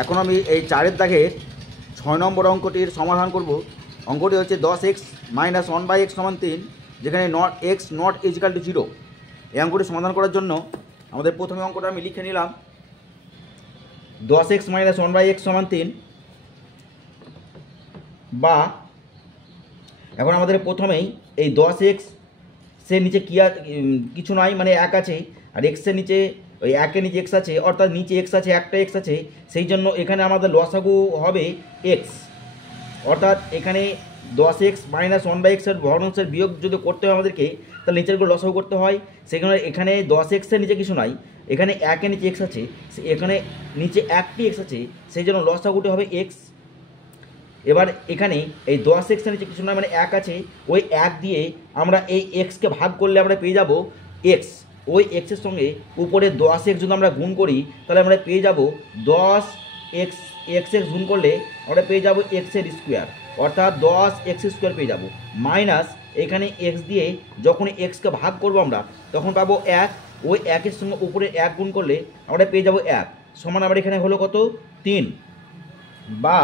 এখন আমি এই 4-এর দাগের 6 নম্বর অঙ্কটির সমাধান করব। অঙ্কটি হচ্ছে 10x - 1/x = 3, যেখানে x নট ইজিক্যাল টু 0। এই অঙ্কটি সমাধান করার জন্য আমাদের প্রথমে অঙ্কটা আমি লিখে নিলাম 10x - 1/x = 3, বা এখন আমাদের প্রথমেই এই 10x এর নিচে কিছু নয়, মানে 1 আছে, আর x এর নিচে ওই 1-এর নিচে x আছে, অর্থাৎ নিচে x আছে, একটা x আছে, সেই জন্য এখানে আমাদের লসাগু হবে x। অর্থাৎ এখানে 10x - 1/x এর ভগ্নাংশের বিয়োগ যদি করতে হয় আমাদেরকে, তাহলে নিচেরগুলো লসাগু করতে হয়। সেখানে এখানে 10x এর নিচে কিছু নাই, এখানে 1-এর নিচে x আছে, এখানে নিচে একটি x আছে, সেই জন্য লসাগুটি হবে x। এবার এখানে এই 10x এর নিচে কিছু নয়, মানে 1 আছে, ওই 1 দিয়ে আমরা এই xকে ভাগ করলে আমরা পেয়ে যাব x। ওই x এর সঙ্গে উপরে 10x যদি আমরা গুণ করি, তাহলে আমরা পেয়ে যাব 10x গুণ করলে আমরা পেয়ে যাব x এর স্কোয়ার, অর্থাৎ 10x² পেয়ে যাব, মাইনাস এখানে x দিয়ে যখন xকে ভাগ করব আমরা তখন পাবো 1। ওই 1 এর সঙ্গে উপরে 1 গুণ করলে আমরা পেয়ে যাব 1, সমান আবার এখানে হলো কত 3। বা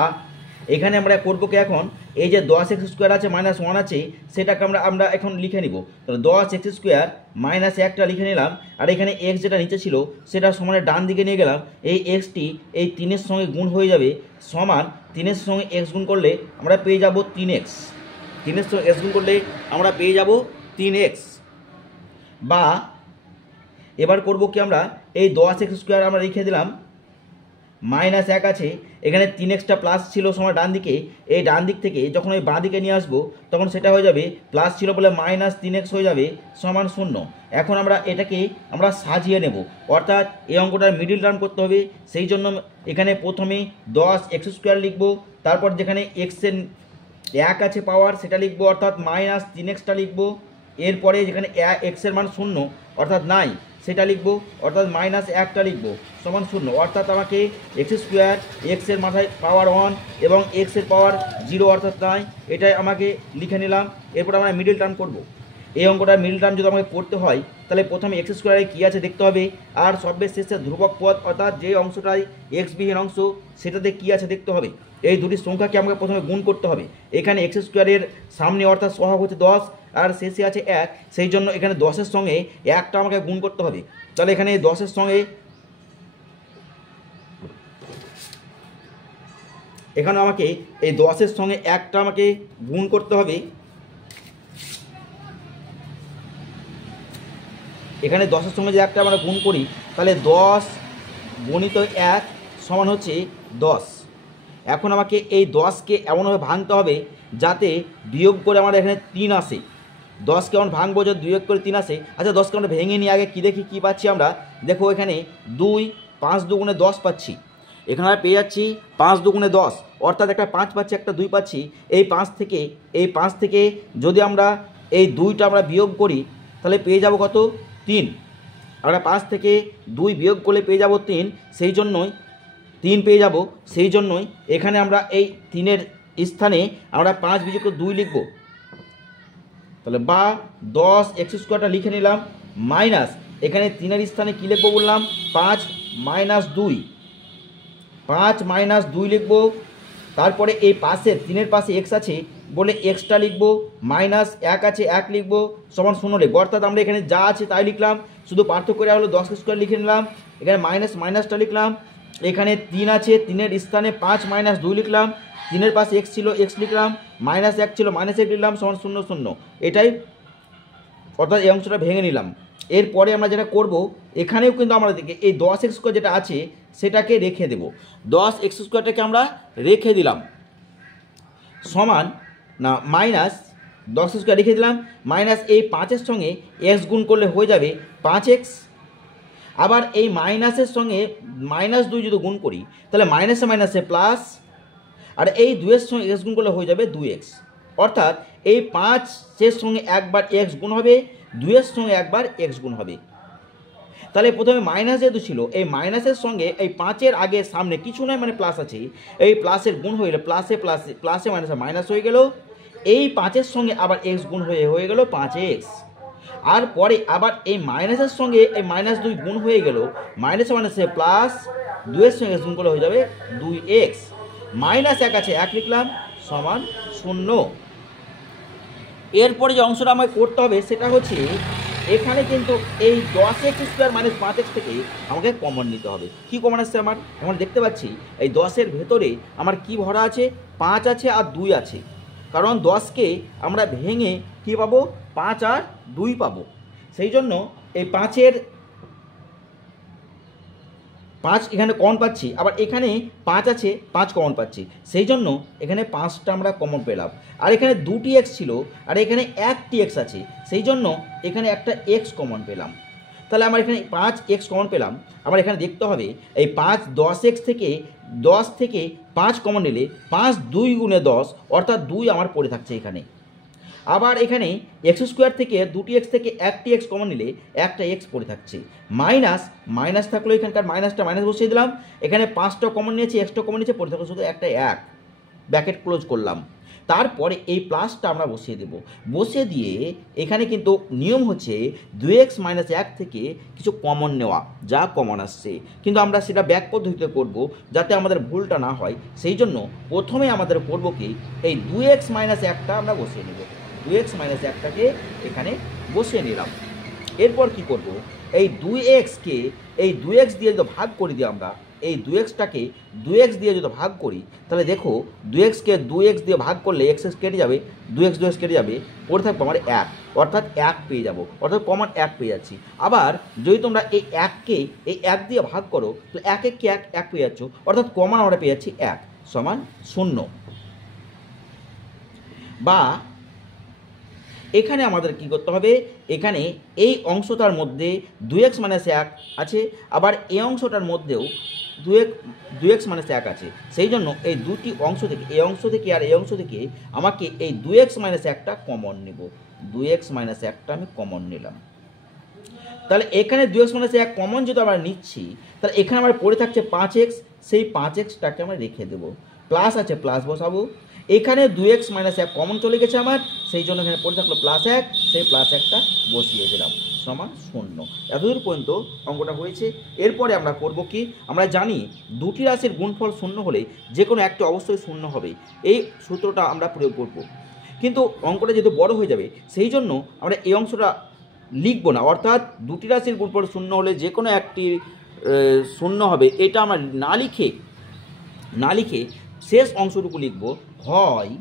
এখানে আমরা করবো কি, এখন এই যে 10x² আছে -1 আছে, সেটাকে আমরা এখন লিখে নিব। তাহলে 10x² -1টা লিখে নিলাম, আর এখানে x যেটা নিচে ছিল সেটা সমানে ডান দিকে নিয়ে গেলাম। এই xটি এই 3-এর সঙ্গে গুণ হয়ে যাবে, সমান 3-এর সঙ্গে x গুণ করলে আমরা পেয়ে যাব 3x। 3-এর সঙ্গে x গুণ করলে আমরা পেয়ে যাব 3x। বা এবার করব কি, আমরা এই 10x² আমরা লিখে দিলাম, -1 আছে, এখানে 3xটা প্লাস ছিল সময় ডান দিকে, এই ডান দিক থেকে যখন ওই বাঁ দিকে নিয়ে আসবো তখন সেটা হয়ে যাবে প্লাস ছিল বলে -3x হয়ে যাবে সমান 0। এখন আমরা এটাকে আমরা সাজিয়ে নেব, অর্থাৎ এই অঙ্কটার মিডিল টার্ম করতে হবে। সেই জন্য এখানে প্রথমে 10x² লিখব, তারপর যেখানে x এর 1 আছে পাওয়ার সেটা লিখব, অর্থাৎ -3xটা লিখব। এরপরে যেখানে x এর মান 0 অর্থাৎ নাই সেটা লিখব, অর্থাৎ -1টা লিখব সমান 0। অর্থাৎ আমাকে x², x এর মাথায় পাওয়ার 1 এবং x এর পাওয়ার 0 অর্থাৎ নাই, এটাই আমাকে লিখে নিলাম। এরপর আমরা মিডিল টার্ম করব। এই অঙ্কটা মিডিল টার্ম যদি আমাকে করতে হয়, তাহলে প্রথমে x² কী আছে দেখতে হবে, আর সবের শেষে ধ্রুবক পদ অর্থাৎ যে অংশটাই x বিহীন অংশ সেটাতে কী আছে দেখতে হবে। এই দুটি সংখ্যাকে আমাকে প্রথমে গুণ করতে হবে। এখানে x² এর সামনে অর্থাৎ সহগ হচ্ছে 10 আর শেষে আছে 1, সেই জন্য এখানে 10-এর সঙ্গে 1টা আমাকে গুণ করতে হবে। তাহলে এখানে 10-এর সঙ্গে এখানে আমাকে এই 10-এর সঙ্গে 1টা আমাকে গুণ করতে হবে। এখানে 10-এর সঙ্গে যে 1টা আমরা গুণ করি, তাহলে 10 গুণিত 1 সমান হচ্ছে 10। এখন আমাকে এই 10কে এমনভাবে ভাঙতে হবে যাতে বিয়োগ করে আমার এখানে 3 আসে। 10কে এমন ভাঙবো যদি বিয়োগ করে 3 আসে। আচ্ছা, 10কে আমরা ভেঙে নিয়ে আগে কী দেখি কী পাচ্ছি আমরা। দেখো এখানে 2, 5 দুগুণে 10 পাচ্ছি। এখানে আমরা পেয়ে যাচ্ছি 5 দুগুণে 10, অর্থাৎ একটা 5 পাচ্ছি, একটা 2 পাচ্ছি। এই 5 থেকে যদি আমরা এই 2টা আমরা বিয়োগ করি তাহলে পেয়ে যাব কত 3। আমরা 5 থেকে 2 বিয়োগ করলে পেয়ে যাব 3, সেই জন্যই 3 পেয়ে যাব। সেই জন্যই এখানে আমরা এই 3-এর স্থানে আমরা 5 বিয়োগ করে 2 লিখব। তাহলে বা 10x² লিখে নিলাম, মাইনাস এখানে 3-এর স্থানে কী লিখবো বললাম 5 - 2, 5 - 2 লিখব। তারপরে এই পাশে 3-এর পাশে x আছে বলে xটা লিখব, -1 আছে 1 লিখব, সমান 0 লিখব। অর্থাৎ আমরা এখানে যা আছে তাই লিখলাম, শুধু পার্থক্য করা হলো 10x² লিখে নিলাম, এখানে মাইনাসটা লিখলাম। এখানে 3 আছে, 3-এর স্থানে 5 - 2 লিখলাম, 3-এর পাশে x ছিল x লিখলাম, -1 ছিল -1 লিখলাম, সমান 0 0। এটাই অর্থাৎ এই অংশটা ভেঙে নিলাম। এরপরে আমরা যেটা করব, এখানেও কিন্তু আমরা দেখি এই 10x² যেটা আছে সেটাকে রেখে দেব। 10x²টাকে আমরা রেখে দিলাম, সমান না -10x² রেখে দিলাম, মাইনাস এই 5-এর সঙ্গে x গুণ করলে হয়ে যাবে 5x। আবার এই মাইনাসের সঙ্গে -2 যদি গুণ করি তাহলে মাইনাসে প্লাস, আর এই 2-এর সঙ্গে x গুণ করলে হয়ে যাবে 2x। অর্থাৎ এই 5-এর সঙ্গে একবার x গুণ হবে, 2-এর সঙ্গে একবার x গুণ হবে। তাহলে প্রথমে মাইনাস যেহেতু ছিল, এই মাইনাসের সঙ্গে এই 5-এর আগে সামনে কিছু নয়, মানে প্লাস আছে, এই প্লাসের গুণ হয়ে গেলে প্লাসে মাইনাস হয়ে গেল। এই 5-এর সঙ্গে আবার x গুণ হয়ে গেল 5x। আর পরে আবার এই মাইনাসের সঙ্গে এই -2 গুণ হয়ে গেল, মাইনাসে প্লাস, 2 এর সঙ্গে গুণ করলে হয়ে যাবে 2x, মাইনাস 1 আছে 1 লিখলাম সমান 0। এরপরে যে অংশটা আমাকে করতে হবে সেটা হচ্ছে এখানে কিন্তু এই 10x স্কোয়ার মাইনাস 5x থেকে আমাকে কমন নিতে হবে। কি কমন আসছে আমার? আমরা দেখতে পাচ্ছি এই 10-এর ভেতরে আমার কি ভরা আছে, 5 আছে আর 2 আছে। কারণ 10কে আমরা ভেঙে কি পাবো, 5 আর 2 পাবো। সেই জন্য এই 5 এখানে কমন পাচ্ছি, আবার এখানে 5 আছে 5 কমন পাচ্ছি, সেই জন্য এখানে 5টা আমরা কমন পেলাম। আর এখানে 2টি x ছিল আর এখানে 1টি x আছে, সেই জন্য এখানে একটা x কমন পেলাম। তাহলে আমার এখানে 5x কমন পেলাম। আবার এখানে দেখতে হবে এই 10x থেকে 10 থেকে 5 কমন নিলে 5 2 গুণে 10 অর্থাৎ 2 আমার পড়ে থাকছে এখানে। আবার এখানে এক্স স্কোয়ার থেকে 2x থেকে 1x কমন নিলে একটা x পড়ে থাকছে। মাইনাস থাকলো, এখানকার মাইনাসটা মাইনাস বসিয়ে দিলাম। এখানে 5টা কমন নিয়েছি, এক্সটা কমন নিয়েছে, পড়ে থাকলো শুধু একটা 1, ব্র্যাকেট ক্লোজ করলাম। তারপরে এই প্লাসটা আমরা বসিয়ে দেব। বসিয়ে দিয়ে এখানে কিন্তু নিয়ম হচ্ছে 2x মাইনাস 1 থেকে কিছু কমন নেওয়া, যা কমন আসছে, কিন্তু আমরা সেটা ব্যাক পদ্ধতিতে করব যাতে আমাদের ভুলটা না হয়। সেই জন্য প্রথমে আমাদের করব কি, এই 2x মাইনাস 1টা আমরা বসিয়ে নেব। 2x মাইনাস 1টাকে এখানে বসিয়ে নিলাম। এরপর কি করব, এই 2xকে এই 2x দিয়ে যদি ভাগ করে দিই আমরা, এই 2xটাকে 2x দিয়ে যদি ভাগ করি তাহলে দেখো 2xকে 2x দিয়ে ভাগ করলে x কেটে যাবে, 2x কেটে যাবে, পড়ে থাকবো আমার 1, অর্থাৎ 1 পেয়ে যাব, অর্থাৎ কমন 1 পেয়ে যাচ্ছি। আবার যদি তোমরা এই 1কে এই 1 দিয়ে ভাগ করো তো 1 1 1 পেয়ে যাচ্ছ, অর্থাৎ কমন আমরা পেয়ে যাচ্ছি 1 সমান 0। বা এখানে আমাদের কি করতে হবে, এখানে এই অংশটার মধ্যে 2x মাইনাস 1 আছে, আবার এই অংশটার মধ্যেও 2x মাইনাস 1 আছে। সেই জন্য এই দুটি অংশ থেকে, এই অংশ থেকে আর এই অংশ থেকে আমাকে এই 2x মাইনাস 1টা কমন নেব। 2x মাইনাস 1টা আমি কমন নিলাম। তাহলে এখানে 2x মাইনাস 1 কমন যদি আমরা নিচ্ছি তাহলে এখানে আমার পড়ে থাকছে 5x, সেই 5xটাকে আমরা রেখে দেবো। প্লাস আছে প্লাস বসাবো। এখানে 2x মাইনাস 1 কমন চলে গেছে আমার, সেই জন্য এখানে পড়ে থাকলো প্লাস 1, সেই প্লাস 1টা বসিয়ে দিলাম সমান 0। এতদূর পর্যন্ত অঙ্কটা হয়েছে। এরপরে আমরা করব কি, আমরা জানি দুটি রাশির গুণফল 0 হলে যে কোনো একটা অবশ্যই 0 হবে, এই সূত্রটা আমরা প্রয়োগ করব। কিন্তু অঙ্কটা যেহেতু বড় হয়ে যাবে সেই জন্য আমরা এই অংশটা লিখব না, অর্থাৎ দুটি রাশির গুণফল 0 হলে যে কোনো একটি 0 হবে, এটা আমরা না লিখে শেষ অংশটুকু লিখব, হয়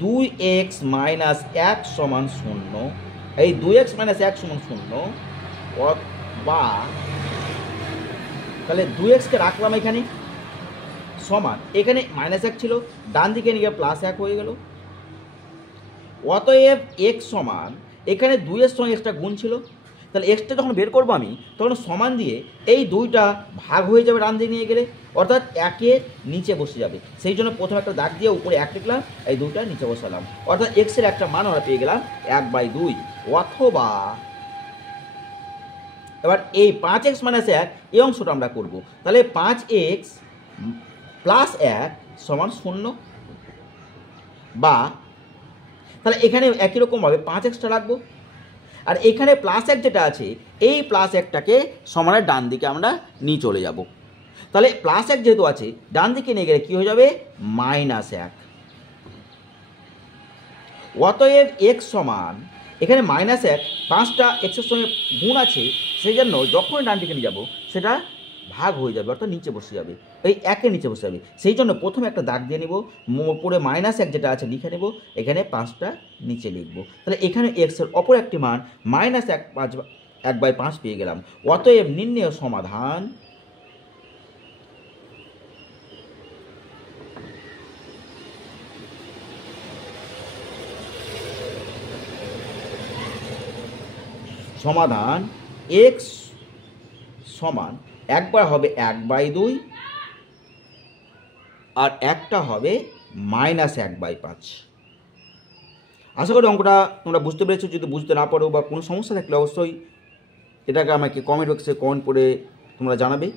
2x মাইনাস 1 সমান 0, এই 2x মাইনাস 1 সমান 0, বা তাহলে 2xকে রাখলাম এখানে সমান, এখানে মাইনাস 1 ছিল, ডান দিকে নিয়ে প্লাস 1 হয়ে গেল। অতএব x সমান, এখানে 2 এর সঙ্গে এক্সট্রা গুণ ছিল, তাহলে এক্সট্রা যখন বের করবো আমি তখন সমান দিয়ে এই 2টা ভাগ হয়ে যাবে ডান দিকে নিয়ে গেলে, অর্থাৎ 1-এর নিচে বসে যাবে। সেই জন্য প্রথমে একটা দাগ দিয়ে উপরে 1 লিখলাম, এই 2টা নিচে বসালাম, অর্থাৎ এক্সের একটা মান আমরা পেয়ে গেলাম 1/2। অথবা এবার এই 5x মাইনাস 1 এই অংশটা আমরা করব, তাহলে 5x প্লাস 1 সমান 0, বা তাহলে এখানে একই রকমভাবে 5xটা রাখবো, আর এখানে প্লাস 1 যেটা আছে এই প্লাস 1টাকে সমানের ডান দিকে আমরা নিয়ে চলে যাব। তাহলে প্লাস 1 যেহেতু আছে ডান দিকে নিয়ে গেলে কী হয়ে যাবে, মাইনাস 1। অতএব x সমান, এখানে মাইনাস 1, 5টা এক্সের সঙ্গে গুণ আছে, সেই জন্য যখন ডান দিকে নিয়ে যাব সেটা ভাগ হয়ে যাবে, অর্থাৎ নিচে বসে যাবে, এই 1-এর নিচে বসে যাবে। সেই জন্য প্রথমে একটা দাগ দিয়ে নেব, উপরে মাইনাস 1 যেটা আছে লিখে নেব, এখানে 5টা নিচে লিখব। তাহলে এখানে এক্সের অপর একটি মান মাইনাস 1/5 পেয়ে গেলাম। অতএব নির্ণেয় সমাধান x সমান একবার হবে 1/2 আর একটা হবে মাইনাস 1/5। আশা করি অঙ্কটা তোমরা বুঝতে পেরেছো। যদি বুঝতে না পারো বা কোনো সমস্যা থাকলে অবশ্যই এটাকে আমাকে কমেন্ট বক্সে কমেন্ট করে তোমরা জানাবে,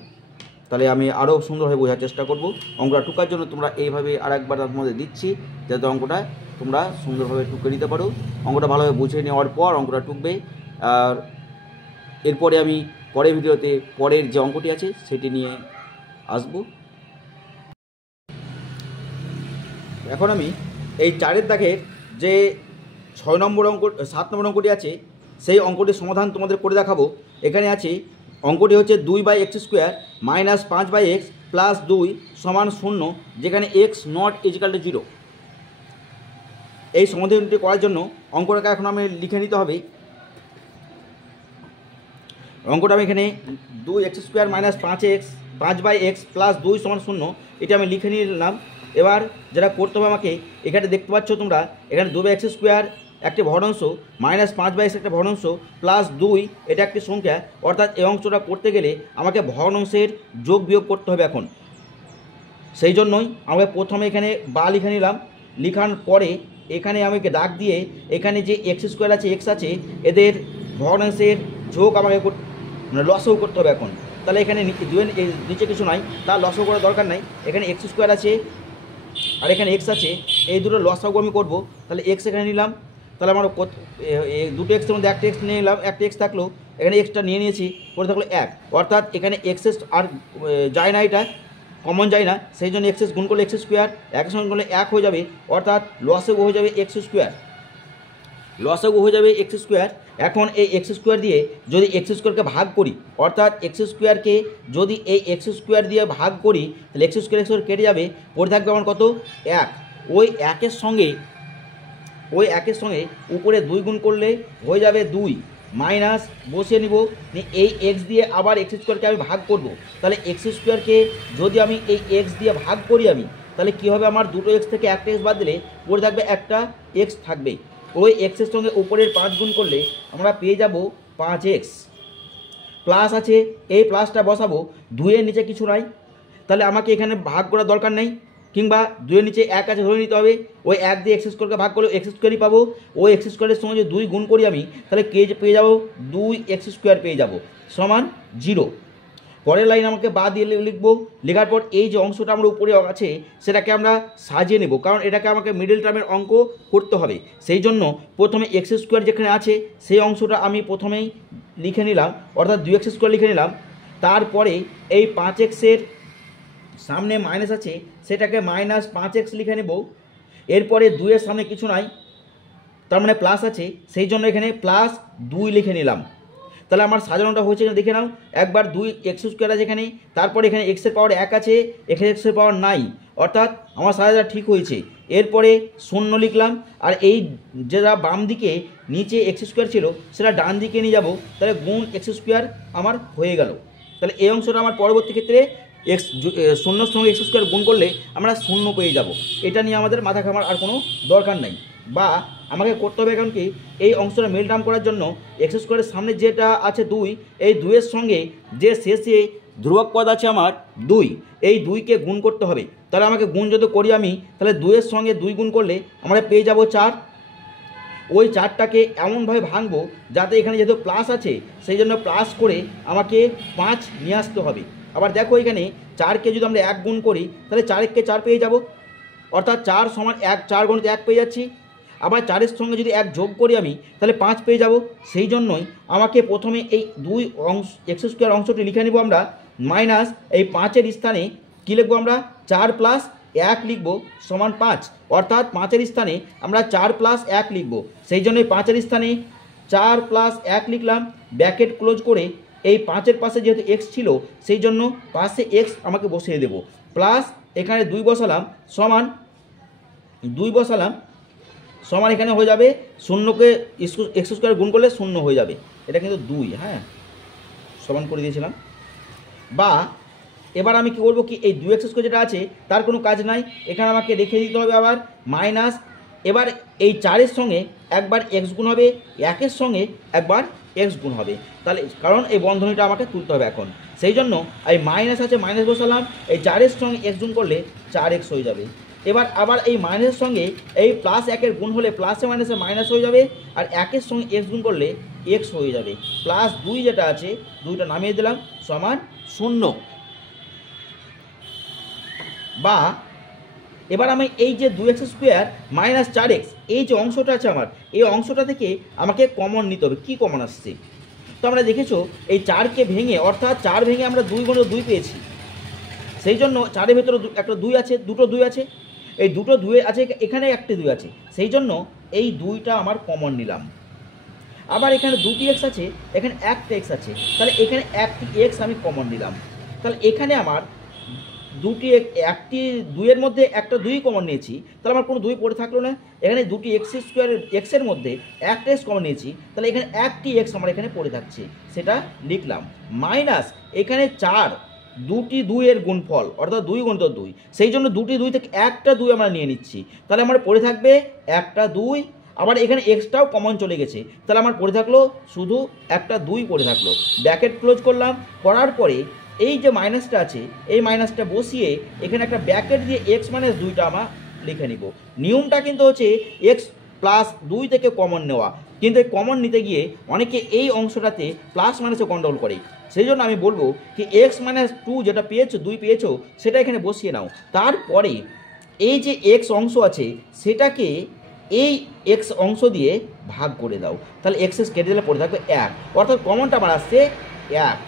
তাহলে আমি আরও সুন্দরভাবে বোঝার চেষ্টা করব। অঙ্কটা টুকার জন্য তোমরা এইভাবে আরেকবার তোমাদের দিচ্ছি যাতে অঙ্কটা তোমরা সুন্দরভাবে টুকে নিতে পারো। অঙ্কটা ভালোভাবে বুঝে নেওয়ার পর অঙ্কটা টুকবে। আর এরপরে আমি পরের ভিডিওতে পরের যে অঙ্কটি আছে সেটি নিয়ে আসব। এখন আমি এই 4 দাগের যে 7 নম্বর অঙ্কটি আছে সেই অঙ্কটির সমাধান তোমাদের করে দেখাবো। এখানে আছে অঙ্কটি হচ্ছে 2/x² - 5/x + 2 = 0, যেখানে x not = 0। এই সমাধানটি করার জন্য অঙ্কটাকে এখন আমি লিখে নিতে হবে। অঙ্কটা আমি এখানে 2x² - 5/x + 2 = 0 এটা আমি লিখে নিলাম। এবার যেটা করতে হবে আমাকে, এখানে দেখতে পাচ্ছ তোমরা, এখানে 2x² একটি ভগ্নাংশ, -5/x একটা ভগ্নাংশ, +2 এটা একটি সংখ্যা। অর্থাৎ এই অংশটা করতে গেলে আমাকে ভগ্নাংশের যোগ বিয়োগ করতে হবে। এখন সেই জন্যই আমাকে প্রথমে এখানে বা লিখে নিলাম। লিখার পরে এখানে আমি দাগ দিয়ে এখানে যে x² আছে, x আছে, এদের ভগ্নাংশের যোগ আমাকে লসও করতে হবে। এখন তাহলে এখানে নিচে কিছু নাই, তার লসও করার দরকার নাই। এখানে x² আছে আর এখানে x আছে, এই দুটো লসাগু আমি করব। তাহলে x এখানে নিলাম, তাহলে আমার দুটো এক্সের মধ্যে একটা এক্স নিয়ে নিলাম, একটা এক্স থাকলো, এখানে এক্সটা নিয়ে নিয়েছি, পরে থাকলো 1। অর্থাৎ এখানে এক্সেস আর যায় না, এটা কমন যায় না, সেই জন্য এক্সেস গুণ করলে x², একের সঙ্গে করলে 1 হয়ে যাবে। অর্থাৎ লসাগু হয়ে যাবে x², লসাগু হয়ে যাবে x²। এখন এই x² দিয়ে যদি x²কে ভাগ করি, অর্থাৎ x²কে যদি এই x² দিয়ে ভাগ করি, তাহলে x² কেটে যাবে, পড়ে থাকবে আমার কত? 1। ওই একের সঙ্গে উপরে 2 গুণ করলে হয়ে যাবে 2, মাইনাস বসিয়ে নিব। এই x দিয়ে আবার x²কে আমি ভাগ করব। তাহলে x²কে যদি আমি এই x দিয়ে ভাগ করি আমি, তাহলে কী হবে, আমার দুটো x থেকে একটা x বাদ দিলে পড়ে থাকবে একটা x থাকবে। ওই এক্সের সঙ্গে উপরের 5 গুণ করলে আমরা পেয়ে যাব 5x। প্লাস আছে, এই প্লাসটা বসাবো, 2-এর নিচে কিছু নাই, তাহলে আমাকে এখানে ভাগ করার দরকার নেই, কিংবা 2-এর নিচে 1 আছে ধরে নিতে হবে। ওই 1 দিয়ে x² ভাগ করলে x² পাবো। ওই x² সঙ্গে যদি 2 গুণ করি আমি, তাহলে পেয়ে যাবো 2x² পেয়ে যাব, সমান 0। পরের লাইন আমাকে বা দিয়ে লিখবো। লেখার পর এই যে অংশটা আমার উপরে আছে সেটাকে আমরা সাজিয়ে নেব, কারণ এটাকে আমাকে মিডল টার্মের অঙ্ক করতে হবে। সেই জন্য প্রথমে x² যেখানে আছে সেই অংশটা আমি প্রথমেই লিখে নিলাম, অর্থাৎ 2x² লিখে নিলাম। তারপরে এই 5x-এর সামনে মাইনাস আছে, সেটাকে -5x লিখে নেব। এরপরে 2-এর সামনে কিছু নাই, তার মানে প্লাস আছে, সেই জন্য এখানে +2 লিখে নিলাম। তাহলে আমার সাজানোটা হয়েছে দেখে নাও। একবার 2x² আছে এখানে, তারপরে এখানে x-এর পাওয়ার 1 আছে, এখানে x-এর পাওয়ার নাই, অর্থাৎ আমার সাজাটা ঠিক হয়েছে। এরপরে 0 লিখলাম, আর এই যেটা বাম দিকে নিচে x² ছিল সেটা ডান দিকে নিয়ে যাব, তাহলে গুণ x² আমার হয়ে গেল। তাহলে এই অংশটা আমার পরবর্তী ক্ষেত্রে 0-র সঙ্গে x² গুণ করলে আমরা 0 পেয়ে যাব। এটা নিয়ে আমাদের মাথা ঘামার আর কোনো দরকার নাই। বা আমাকে করতে হবে এখন কি, এই অংশটা মিল টার্ম করার জন্য x² সামনে যেটা আছে 2, এই 2-এর সঙ্গে যে শেষে ধ্রুবক পদ আছে আমার 2, এই 2কে গুণ করতে হবে। তাহলে আমাকে গুণ যদি করি আমি, তাহলে 2-এর সঙ্গে 2 গুণ করলে আমরা পেয়ে যাব 4। ওই 4টাকে এমনভাবে ভাঙবো যাতে এখানে যেহেতু প্লাস আছে সেই জন্য প্লাস করে আমাকে 5 নিয়ে আসতে হবে। আবার দেখো এখানে 4কে যদি আমরা 1 গুণ করি, তাহলে 4কে 4 পেয়ে যাব, অর্থাৎ 4 সমান 1, 4 গুণিত 1 পেয়ে যাচ্ছি। আবার 4-এর সঙ্গে যদি 1 যোগ করি আমি, তাহলে 5 পেয়ে যাব। সেই জন্যই আমাকে প্রথমে এই 2 x² অংশটি লিখে নিব আমরা, মাইনাস এই 5-এর স্থানে কী লিখবো আমরা, 4 + 1 লিখব, সমান 5। অর্থাৎ 5-এর স্থানে আমরা 4 + 1 লিখব। সেই জন্যই 5-এর স্থানে 4 + 1 লিখলাম, ব্র্যাকেট ক্লোজ করে। এই 5-এর পাশে যেহেতু x ছিল সেই জন্য পাশে x আমাকে বসিয়ে দেব, প্লাস এখানে 2 বসালাম, সমান 2 বসালাম, সমান এখানে হয়ে যাবে 0কে x² গুণ করলে 0 হয়ে যাবে। এটা কিন্তু 2, হ্যাঁ, সমান করে দিয়েছিলাম। বা এবার আমি কী করবো কি, এই 2x² যেটা আছে তার কোনো কাজ নাই, এখানে আমাকে রেখে দিতে হবে আবার মাইনাস। এবার এই 4-এর সঙ্গে একবার x গুণ হবে, 1-এর সঙ্গে একবার x গুণ হবে, তাহলে কারণ এই বন্ধনীটা আমাকে তুলতে হবে এখন। সেই জন্য এই মাইনাস আছে, মাইনাস বসালাম, এই 4-এর সঙ্গে x গুণ করলে 4x হয়ে যাবে। এবার আবার এই মাইনাসের সঙ্গে এই +1-এর গুণ হলে প্লাসে মাইনাসে মাইনাস হয়ে যাবে, আর 1-এর সঙ্গে x গুণ করলে x হয়ে যাবে। +2 যেটা আছে 2টা নামিয়ে দিলাম, সমান 0। বা এবার আমি এই যে 2x² - 4x এই যে অংশটা আছে আমার, এই অংশটা থেকে আমাকে কমন নিতে হবে। কি কমন আসছে? তো আমরা দেখেছো এই 4কে ভেঙে অর্থাৎ 4 ভেঙে আমরা 2 গুণ 2 পেয়েছি, সেই জন্য 4-এর ভেতরে একটা 2 আছে, দুটো 2 আছে, এই দুটো 2 আছে, এখানে একটি 2 আছে, সেই জন্য এই 2টা আমার কমন নিলাম। আবার এখানে 2টি এক্স আছে, এখানে একটা এক্স আছে, তাহলে এখানে একটি এক্স আমি কমন নিলাম। তাহলে এখানে আমার একটি 2-এর মধ্যে একটা 2 কমন নিয়েছি, তাহলে আমার কোনো 2 পড়ে থাকলো না। এখানে 2টি x² এক্সের মধ্যে একটা এক্স কমন নিয়েছি, তাহলে এখানে একটি এক্স আমার এখানে পড়ে থাকছে, সেটা লিখলাম। মাইনাস এখানে 4 2টি 2-এর গুণফল অর্থাৎ 2 গুণিত 2, সেই জন্য 2টি 2 থেকে একটা 2 আমরা নিয়ে নিচ্ছি, তাহলে আমার পড়ে থাকবে একটা 2। আবার এখানে এক্সটাও কমন চলে গেছে, তাহলে আমার পড়ে থাকলো শুধু একটা 2 পড়ে থাকলো। ব্র্যাকেট ক্লোজ করলাম, করার পরে এই যে মাইনাসটা আছে এই মাইনাসটা বসিয়ে এখানে একটা ব্র্যাকেট দিয়ে x - 2টা আমরা লিখে নিব। নিয়মটা কিন্তু হচ্ছে x + 2 থেকে কমন নেওয়া, কিন্তু এই কমন নিতে গিয়ে অনেকে এই অংশটাতে প্লাস মাইনাসে গন্ডগোল করে, সেই জন্য আমি বলবো কি x - 2 যেটা পেয়েছো 2 পেয়েছো সেটা এখানে বসিয়ে নাও। তারপরে এই যে x অংশ আছে সেটাকে এই x অংশ দিয়ে ভাগ করে দাও, তাহলে x কেটে দিলে পড়ে থাকবে 1, অর্থাৎ কমনটা আমার আসছে 1।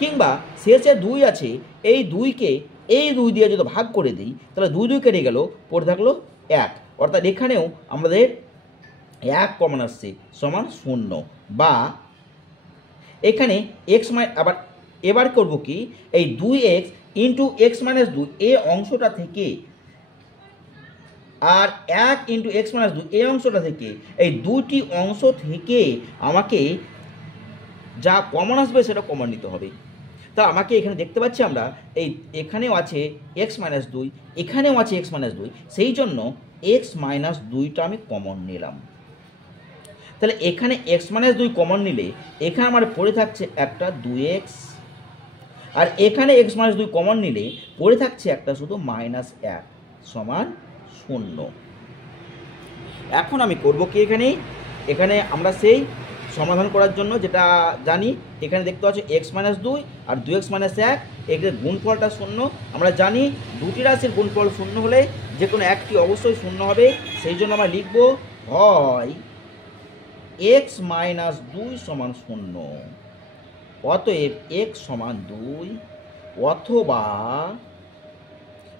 কিংবা শেষে 2 আছে, এই 2কে এই 2 দিয়ে যদি ভাগ করে দিই তাহলে 2 2 কেটে গেল, পড়ে থাকলো 1, অর্থাৎ এখানেও আমাদের 1 কমন আসছে সমান 0। বা এখানে x আবার এবার করব কি এই 2x ইন্টু x - 2 এই অংশটা থেকে আর 1 ইন্টু x - 2 এই অংশটা থেকে, এই দুটি অংশ থেকে আমাকে যা কমন আসবে সেটা কমন নিতে হবে। তা আমাকে এখানে দেখতে পাচ্ছি আমরা এই এখানেও আছে x - 2, এখানেও আছে x - 2, সেই জন্য x - 2টা আমি কমন নিলাম। তাহলে এখানে x - 2 কমন নিলে এখানে আমার পড়ে থাকছে একটা 2x, আর এখানে x - 2 কমন নিলে পড়ে থাকছে একটা শুধু -1 সমান 0। এখন আমি করব কি এখানে আমরা সেই সমাধান করার জন্য যেটা জানি, এখানে দেখতে পাচ্ছ x - 2 আর 2x - 1, এখানে গুণফলটা 0। আমরা জানি দুটি রাশির গুণফল 0 হলে যে কোনো একটি অবশ্যই 0 হবে, সেই জন্য আমরা লিখব হয় x - 2 সমান 0, অতএব x সমান 2, অথবা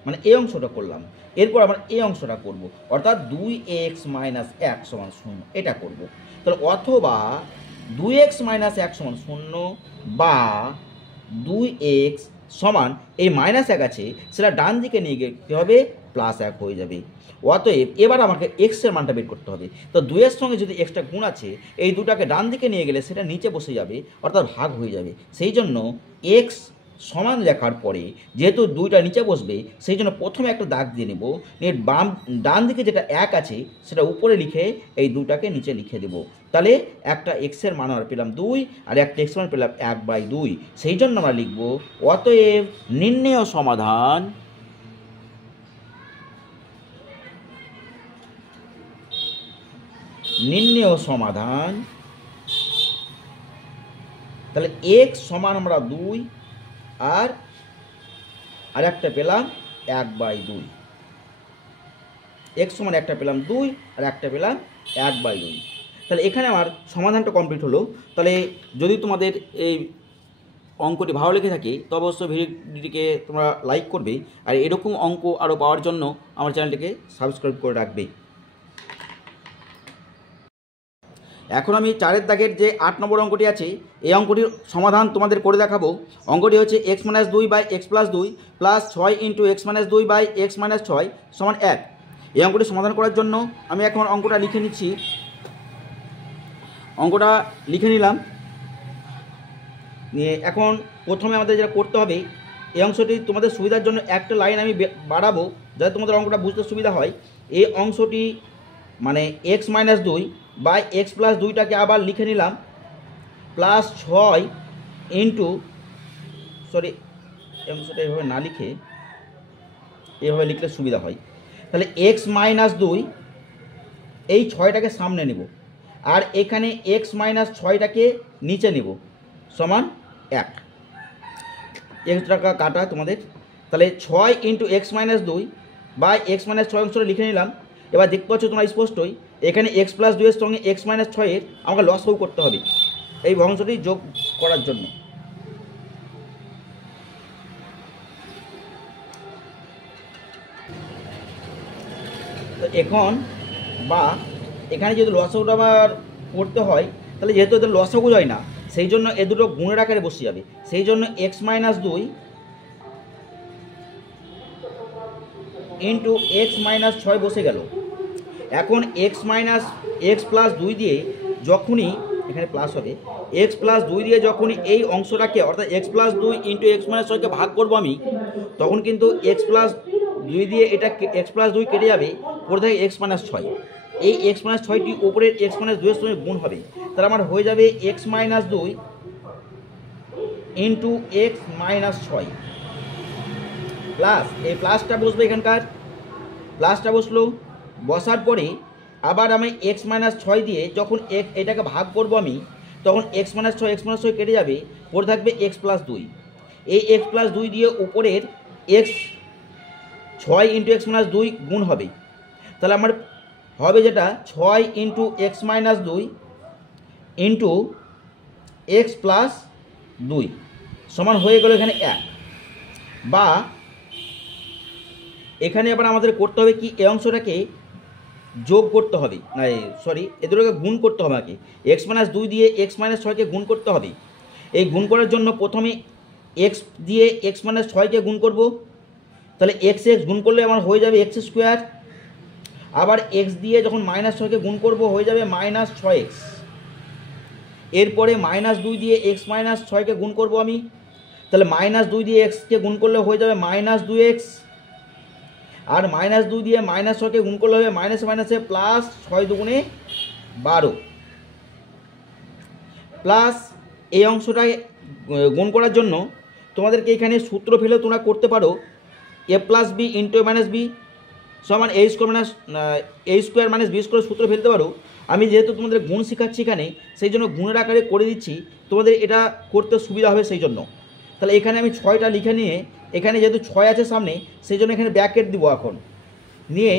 মানে এই অংশটা করলাম, এরপর আমরা এই অংশটা করব, অর্থাৎ 2x - 1 সমান 0 এটা করব। তাহলে অথবা 2x - 1 সমান 0 বা 2x সমান এই -1 আছে সেটা ডান দিকে নিয়ে গিয়ে কী হবে +1 হয়ে যাবে। অতএব এবার আমাকে x এর মানটা বের করতে হবে। তো 2 এর সঙ্গে যদি এক্সটা গুণ আছে এই দুটাকে ডান দিকে নিয়ে গেলে সেটা নিচে বসে যাবে, অর্থাৎ ভাগ হয়ে যাবে। সেই জন্য x সমান লেখার পরে যেহেতু 2টা নিচে বসবে সেই জন্য প্রথমে একটা দাগ দিয়ে নেব, নিয়ে ডান দিকে যেটা 1 আছে সেটা উপরে লিখে এই 2টাকে নিচে লিখে দেব। তাহলে একটা এক্সের মান আমরা পেলাম 2 আর একটা এক্স মান পেলাম 1/2, সেই জন্য আমরা লিখব অতএব নির্ণেয় সমাধান তাহলে x সমান আমরা 2 আর একটা পেলাম 1/2, x সমান একটা পেলাম 2 আর একটা পেলাম 1/2। তাহলে এখানে আমার সমাধানটা কমপ্লিট হলো। তাহলে যদি তোমাদের এই অঙ্কটি ভালো লেগে থাকে তো অবশ্যই ভিডিওটিকে তোমরা লাইক করবে, আর এরকম অঙ্ক আরও পাওয়ার জন্য আমার চ্যানেলটিকে সাবস্ক্রাইব করে রাখবে। এখন আমি 4 দাগের যে 8 নম্বর অঙ্কটি আছে এই অঙ্কটির সমাধান তোমাদের করে দেখাবো। অঙ্কটি হচ্ছে x - 2 / x + 2 plus 6 × x - 2 / x - 6 সমান 1। এই অঙ্কটি সমাধান করার জন্য আমি এখন অঙ্কটা লিখে নিচ্ছি। অঙ্কটা লিখে নিলাম, নিয়ে এখন প্রথমে আমাদের যেটা করতে হবে এই অংশটি তোমাদের সুবিধার জন্য একটা লাইন আমি বাড়াবো যাতে তোমাদের অঙ্কটা বুঝতে সুবিধা হয়। এই অংশটি মানে x - 2 বাই x + 2টাকে আবার লিখে নিলাম প্লাস 6 ইন্টু সরি অংশটা এভাবে না লিখে এভাবে লিখলে সুবিধা হয়। তাহলে x - 2 এই 6টাকে সামনে নেব আর এখানে x - 6টাকে নিচে নেব সমান 1। টাকা কাটা তোমাদের, তাহলে 6 ইন্টু x - 2 বাই x - 6 অংশটা লিখে নিলাম। এবার দেখতে পাচ্ছ তোমরা স্পষ্টই এখানে x + 2 এর সঙ্গে x - 6 এর আমাকে লসাগু করতে হবে। এই অংশটি যোগ করার জন্য। তো এখন বা এখানে যদি লসাগুটা আবার করতে হয়, তাহলে যেহেতু এদের লসাগু যায় না, সেই জন্য এ দুটো গুণের আকারে বসে যাবে। সেই জন্য x minus 2 into x minus 6 বসে গেল। এখন x প্লাস 2 দিয়ে যখনই এখানে প্লাস হবে, x প্লাস 2 দিয়ে যখনই এই অংশটাকে অর্থাৎ x plus 2 into x minus 6কে ভাগ করবো আমি, তখন কিন্তু x প্লাস 2 দিয়ে এটা x প্লাস 2 কেটে যাবে, পরে থাকে x মাইনাস 6। এই x মাইনাস 6টি ওপরের x মাইনাস 2 এর সঙ্গে গুণ হবে, তাহলে আমার হয়ে যাবে x minus 2 into x minus 6 plus এই প্লাসটা বসবে, এখানকার প্লাসটা বসলো। বসার পরে আবার আমি x মাইনাস 6 দিয়ে যখন এটাকে ভাগ করব আমি, তখন x মাইনাস 6 কেটে যাবে, পরে থাকবে x প্লাস 2। এই x প্লাস 2 দিয়ে উপরের x 6 ইন্টু এক্স মাইনাস 2 গুণ হবে, তাহলে আমার হবে যেটা 6 into x minus 2 into x plus 2 সমান হয়ে গেল এখানে 1। বা এখানে আবার আমাদের করতে হবে কি, এই অংশটাকে যোগ করতে হবে, না সরি এদেরকে গুণ করতে হবে আগে। এক্স মাইনাস 2 দিয়ে এক্স মাইনাস 6কে গুণ করতে হবে। এই গুণ করার জন্য প্রথমে এক্স দিয়ে এক্স মাইনাস 6কে গুণ করব, তাহলে এক্স গুণ করলে আমার হয়ে যাবে এক্স স্কোয়ার। আবার এক্স দিয়ে যখন মাইনাস 6কে গুণ করব হয়ে যাবে মাইনাস 6x। এরপরে মাইনাস 2 দিয়ে এক্স মাইনাস 6কে গুণ করব আমি, তাহলে মাইনাস 2 দিয়ে এক্সকে গুণ করলে হয়ে যাবে মাইনাস 2x। আর মাইনাস 2 দিয়ে মাইনাস 6কে গুণ করলে হবে মাইনাসে মাইনাসে প্লাস 6 দুগুণে 12। প্লাস এই অংশটায় গুণ করার জন্য তোমাদেরকে এখানে সূত্র ফেলেও তোমরা করতে পারো, a plus B into A minus B সমান a square minus B square সূত্র ফেলতে পারো। আমি যেহেতু তোমাদের গুণ শেখাচ্ছি এখানে, সেই জন্য গুণের আকারে করে দিচ্ছি, তোমাদের এটা করতে সুবিধা হবে সেই জন্য। তাহলে এখানে আমি 6টা লিখে নিয়ে, এখানে যেহেতু 6 আছে সামনে, সেই জন্য এখানে ব্র্যাকেট দিব এখন নিয়ে,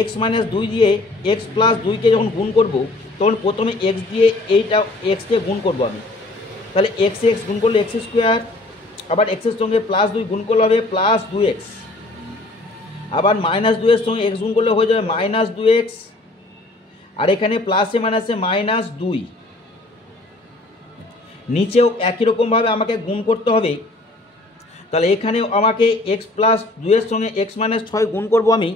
এক্স মাইনাস 2 দিয়ে এক্স প্লাস 2কে যখন গুণ করব, তখন প্রথমে এক্স দিয়ে এইটা এক্সকে গুণ করব আমি, তাহলে এক্স গুণ করলে এক্স স্কোয়ার, আবার এক্সের সঙ্গে প্লাস 2 গুণ করলে হবে প্লাস 2x, আবার মাইনাস 2 এর সঙ্গে এক্স গুণ করলে হয়ে যাবে মাইনাস 2x, আর এখানে প্লাসে মাইনাসে মাইনাস 2। নিচেও একই রকমভাবে আমাকে গুণ করতে হবে, তাহলে এখানেও আমাকে এক্স প্লাস 2 এর সঙ্গে এক্স মাইনাস 6 গুণ করব আমি,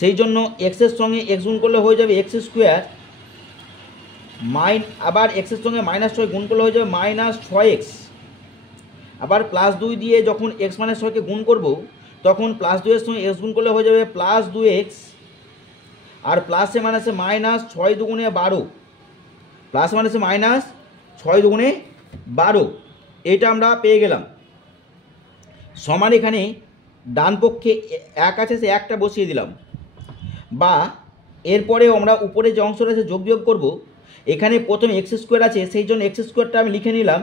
সেই জন্য এক্সের সঙ্গে এক্স গুণ করলে হয়ে যাবে এক্স স্কোয়ার, আবার এক্সের সঙ্গে মাইনাস 6 গুণ করলে হয়ে যাবে মাইনাস 6x। আবার প্লাস 2 দিয়ে যখন এক্স মাইনাস 6কে গুণ করব, তখন প্লাস 2 এর সঙ্গে এক্স গুণ করলে হয়ে যাবে প্লাস 2x, আর প্লাসে মাইনাসে মাইনাস 6 দুগুণে 12, প্লাস মাইনাসে মাইনাস 6 দুগুণে 12, এটা আমরা পেয়ে গেলাম। সমান এখানে ডান পক্ষে 1 আছে, সে 1টা বসিয়ে দিলাম। বা এরপরেও আমরা উপরে যে অংশটা আছে যোগ বিয়োগ করব, এখানে প্রথমে এক্স স্কোয়ার আছে, সেই জন্য এক্স স্কোয়ারটা আমি লিখে নিলাম,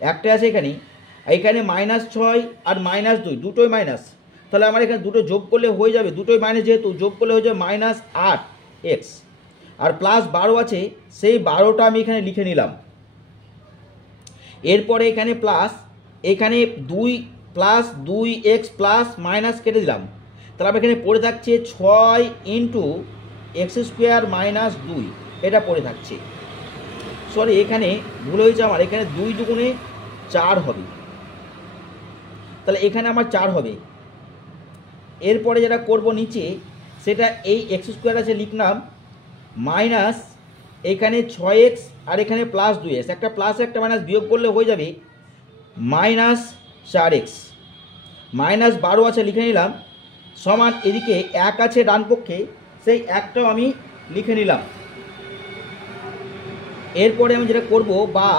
একটা আছে এখানে, এখানে মাইনাস 6 আর মাইনাস 2 দুটোই মাইনাস, তাহলে আমার এখানে দুটো যোগ করলে হয়ে যাবে, দুটোই মাইনাস যেহেতু যোগ করলে হয়ে যাবে মাইনাস 8x, আর প্লাস 12 আছে, সেই 12টা আমি এখানে লিখে নিলাম। এরপরে এখানে প্লাস, এখানে 2 প্লাস 2x প্লাস মাইনাস কেটে দিলাম, তাহলে এখানে পড়ে থাকছে 6 ইন্টু এক্স স্কোয়ার মাইনাস 2, এটা পড়ে থাকছে। সরি এখানে ভুল হয়েছে আমার, এখানে 2 দুগুণে 4 হবে, তাহলে এখানে আমার 4 হবে। এরপরে যেটা করব নিচে, সেটা এই এক্স স্কোয়ার আছে লিখলাম, মাইনাস এখানে 6x আর এখানে প্লাস 2x, একটা প্লাস একটা মাইনাস বিয়োগ করলে হয়ে যাবে মাইনাস 4x, মাইনাস 12 আছে লিখে নিলাম, সমান এদিকে 1 আছে ডান পক্ষে, সেই 1টাও আমি লিখে নিলাম। এরপরে আমি যেটা করব, বা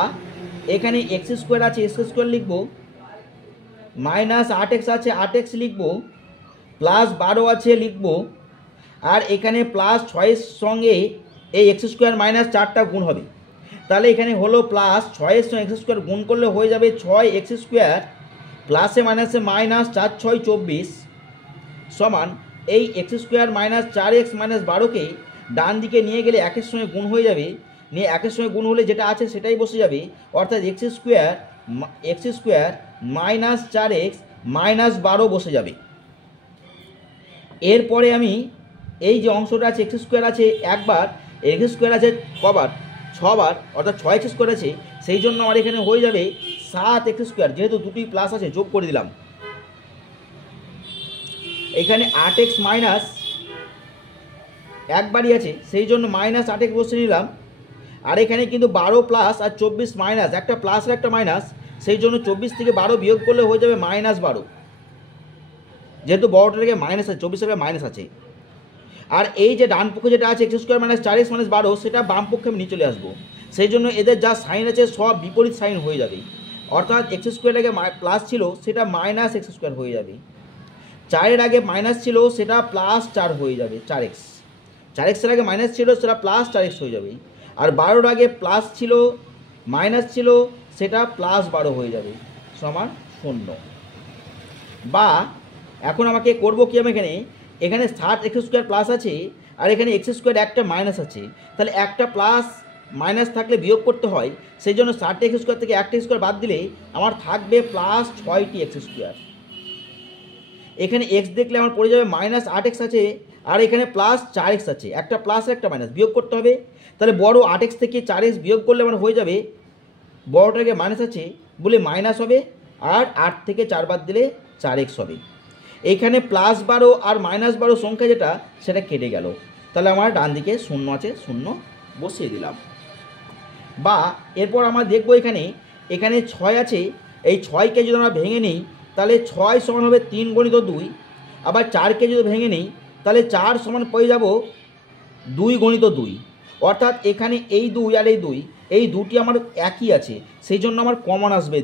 এখানে এক্স স্কোয়ার আছে এক্স স্কোয়ার লিখব, মাইনাস 8x আছে 8x লিখব, প্লাস 12 আছে লিখব, আর এখানে প্লাস 6 সঙ্গে এই এক্স স্কোয়ার মাইনাস 4টা গুণ হবে, তাহলে এখানে হলো প্লাস 6 এর সঙ্গে এক্স স্কোয়ার গুণ করলে হয়ে যাবে 6x স্কোয়ার, প্লাসে মাইনাসে মাইনাস 4 6 24, সমান এই x square minus 4x minus 12কে ডান দিকে নিয়ে গেলে 1-এর সঙ্গে গুণ হয়ে যাবে, নিয়ে একের সঙ্গে গুণ হলে যেটা আছে সেটাই বসে যাবে, অর্থাৎ x square minus 4x minus 12 বসে যাবে। এরপরে আমি এই যে অংশটা আছে এক্স স্কোয়ার আছে একবার, এক্স স্কোয়ার আছে কবার 6বার, অর্থাৎ 6x স্কোয়ার আছে, সেই জন্য আমার এখানে হয়ে যাবে 7x স্কোয়ার, যেহেতু দুটি প্লাস আছে যোগ করে দিলাম। এখানে 8x মাইনাস একবারই আছে, সেই জন্য মাইনাস 8x বসে নিলাম। আর এখানে কিন্তু 12 প্লাস আর 24 মাইনাস, একটা প্লাস আর একটা মাইনাস, সেই জন্য 24 থেকে 12 বিয়োগ করলে হয়ে যাবে -12, যেহেতু বড়টা থেকে মাইনাস আছে, 24 থেকে মাইনাস আছে। আর এই যে ডান পক্ষে যেটা আছে x square minus 4x minus 12, সেটা বাম পক্ষে আমি নিয়ে চলে আসবো, সেই জন্য এদের যা সাইন আছে সব বিপরীত সাইন হয়ে যাবে, অর্থাৎ এক্স স্কোয়ার আগে প্লাস ছিল সেটা মাইনাস এক্স স্কোয়ার হয়ে যাবে, 4-এর আগে মাইনাস ছিল সেটা প্লাস 4 হয়ে যাবে, 4x এর আগে মাইনাস ছিল সেটা প্লাস 4x হয়ে যাবে, আর 12-এর আগে প্লাস ছিল মাইনাস ছিল সেটা প্লাস 12 হয়ে যাবে, সমান 0। বা এখন আমাকে করবো কি, আমি এখানে 7x স্কোয়ার প্লাস আছে আর এখানে এক্স স্কোয়ার একটা মাইনাস আছে, তাহলে একটা প্লাস মাইনাস থাকলে বিয়োগ করতে হয়, সেই জন্য 7x স্কোয়ার থেকে একটা স্কোয়ার বাদ দিলে আমার থাকবে প্লাস 6x স্কোয়ার। এখানে x দেখলে আমার পড়ে যাবে মাইনাস 8x আছে আর এখানে প্লাস 4x আছে, একটা প্লাস আর একটা মাইনাস বিয়োগ করতে হবে, তাহলে বড় 8x থেকে 4x বিয়োগ করলে আমার হয়ে যাবে, বড়টাকে মাইনাস আছে বলে মাইনাস হবে, আর 8 থেকে 4 বাদ দিলে 4x হবে। এইখানে +12 আর -12 সংখ্যা যেটা সেটা কেটে গেল, তাহলে আমার ডান দিকে 0 আছে, 0 বসিয়ে দিলাম। বা এরপর আমরা দেখব এখানে 6 আছে, এই 6কে যদি আমরা ভেঙে নিই তাহলে 6 সমান হবে 3 × 2, আবার 4কে যদি ভেঙে নিই তাহলে 4 সমান পেয়ে যাব 2 × 2, অর্থাৎ এখানে এই 2 আর এই দুটি আমার একই আছে, সেই জন্য আমার কমন আসবে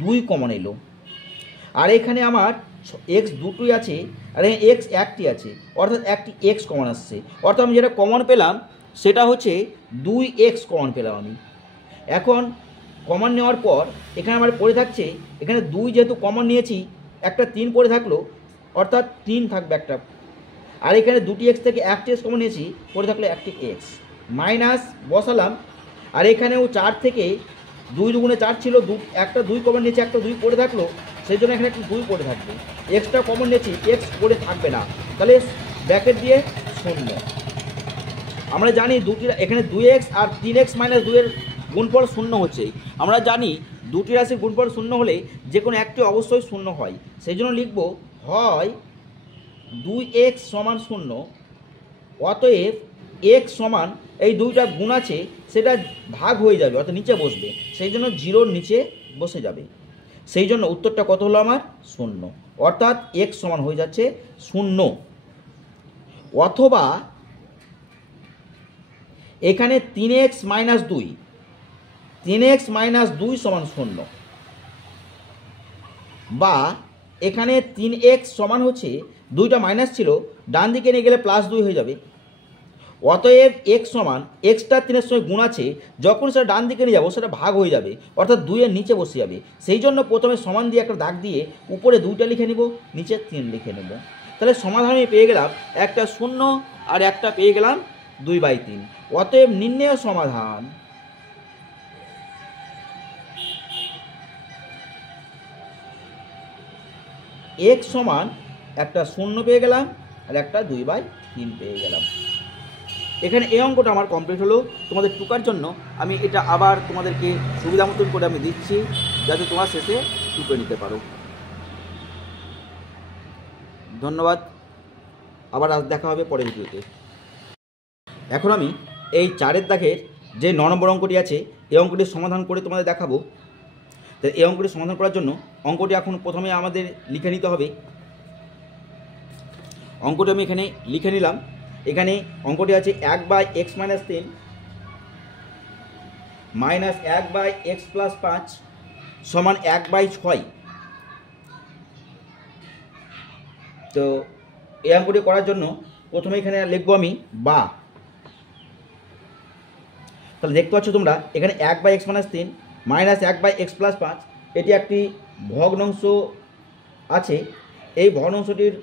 2 কমন এলো। আর এখানে আমার এক্স দুটোই আছে আর এক্স একটি আছে, অর্থাৎ একটি এক্স কমন আসছে, অর্থাৎ আমি যেটা কমন পেলাম সেটা হচ্ছে 2x কমন পেলাম আমি। এখন কমন নেওয়ার পর এখানে আমার পড়ে থাকছে, এখানে 2 যেহেতু কমন নিয়েছি একটা 3 পড়ে থাকলো, অর্থাৎ 3 থাকবে একটা, আর এখানে 2x থেকে 1x কমন নিয়েছি, পড়ে থাকলো একটি x, মাইনাস বসালাম। আর এখানেও 4 থেকে 2 দুগুণে 4 ছিল, একটা 2 কমন নিয়েছি, একটা 2 পড়ে থাকলো, সেই জন্য এখানে একটু 2 পড়ে থাকবে, এক্সটা কমন নিয়েছি, এক্স পড়ে থাকবে না, তাহলে ব্র্যাকেট দিয়ে 0। আমরা জানি এখানে 2x আর 3x মাইনাস 2 এর গুণফল 0 হচ্ছে, আমরা জানি দুটি রাশির গুণফল 0 হলে যে কোনো একটি অবশ্যই 0 হয়, সেই জন্য লিখব হয় 2x সমান 0, অতএব x সমান এই দুইটা গুণ আছে সেটা ভাগ হয়ে যাবে, অর্থাৎ নিচে বসবে, সেই জন্য 0-র নিচে বসে যাবে, সেই জন্য উত্তরটা কত হলো আমার 0, অর্থাৎ x সমান হয়ে যাচ্ছে 0। অথবা এখানে 3x মাইনাস 2 সমান 0, বা এখানে 3x সমান হচ্ছে, দুইটা মাইনাস ছিল ডান দিকে নিয়ে গেলে +2 হয়ে যাবে, অতএব x সমান, এক্সটা 3-এর সঙ্গে গুণ আছে, যখন সেটা ডান দিকে নিয়ে যাবো সেটা ভাগ হয়ে যাবে, অর্থাৎ 2-এর নিচে বসে যাবে, সেই জন্য প্রথমে সমান দিয়ে একটা দাগ দিয়ে উপরে 2টা লিখে নেব, নিচে 3 লিখে নেব, তাহলে সমাধান আমি পেয়ে গেলাম একটা 0 আর একটা পেয়ে গেলাম 2/3। অতএব নির্ণেয় সমাধান x সমান একটা 0 পেয়ে গেলাম আর একটা 2/3 পেয়ে গেলাম। এখানে এই অঙ্কটা আমার কমপ্লিট হলো। তোমাদের টুকার জন্য আমি এটা আবার তোমাদেরকে সুবিধা মতন করে আমি দিচ্ছি, যাতে তোমার শেষে টুকে নিতে পারো। ধন্যবাদ, আবার আজ দেখা হবে পরের ভিডিওতে। এখন আমি এই 4-এর দাগের যে 9 নম্বর অঙ্কটি আছে এই অঙ্কটির সমাধান করে তোমাদের দেখাবো। তো এই অঙ্কটি সমাধান করার জন্য অঙ্কটি এখন প্রথমে আমাদের লিখে নিতে হবে। অঙ্কটি আমি এখানে লিখে নিলাম। এখানে অঙ্কটি আছে 1/x - 3 মাইনাস 1/x + 5 সমান 1/6। তো এই অঙ্কটি করার জন্য প্রথমে এখানে লিখবো আমি বা, তাহলে দেখতে পাচ্ছ তোমরা এখানে 1/x - 3 মাইনাস 1/x + 5 এটি একটি ভগ্নাংশ আছে। এই ভগ্নাংশটির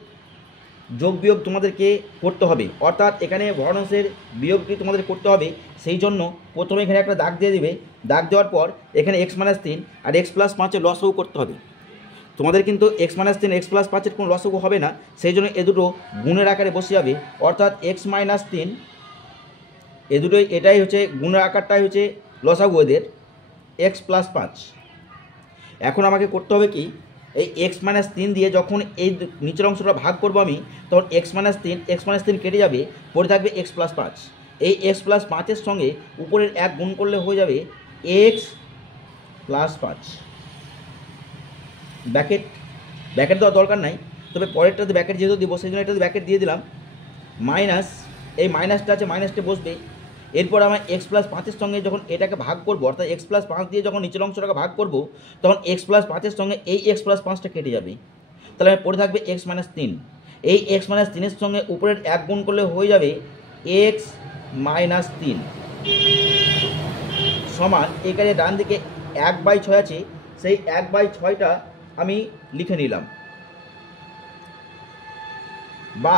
যোগ বিয়োগ তোমাদেরকে করতে হবে, অর্থাৎ এখানে ভগ্নাংশের বিয়োগটি তোমাদের করতে হবে। সেই জন্য প্রথমে এখানে একটা দাগ দিয়ে দিবে, দাগ দেওয়ার পর এখানে x-3 আর x+5 লসগু করতে হবে। তোমাদের কিন্তু x-3 x+5 কোনো লসগু হবে না, সেই জন্য এ দুটো গুণের আকারে বসে যাবে, অর্থাৎ x-3 এ দুটোই, এটাই হচ্ছে গুণের আকারটাই হচ্ছে লসাগু এদের x+5। এখন আমাকে করতে হবে কি, এই x-3 দিয়ে যখন এই নিচের অংশটা ভাগ করবো আমি, তখন x-3 কেটে যাবে, পড়ে থাকবে x+5। এই x+5-এর সঙ্গে উপরের 1 গুণ করলে হয়ে যাবে x+5। ব্যাকেট দেওয়ার দরকার নাই, তবে পরেরটাতে ব্যাকেট যেহেতু দিব সেই জন্য এটাতে ব্যাকেট দিয়ে দিলাম। মাইনাস, এই মাইনাসটা আছে, মাইনাসটা বসবে। এরপর আমার x+5-এর সঙ্গে যখন এটাকে ভাগ করবো, অর্থাৎ x+5 দিয়ে যখন নিচের অংশটাকে ভাগ করবো, তখন x+5-এর সঙ্গে এই x+5টা কেটে যাবে, তাহলে আমি পড়ে থাকবে x-3। এই x-3-এর সঙ্গে উপরের 1 গুণ করলে হয়ে যাবে x-3 সমান, এখানে ডান দিকে 1/6 আছে, সেই 1/6টা আমি লিখে নিলাম। বা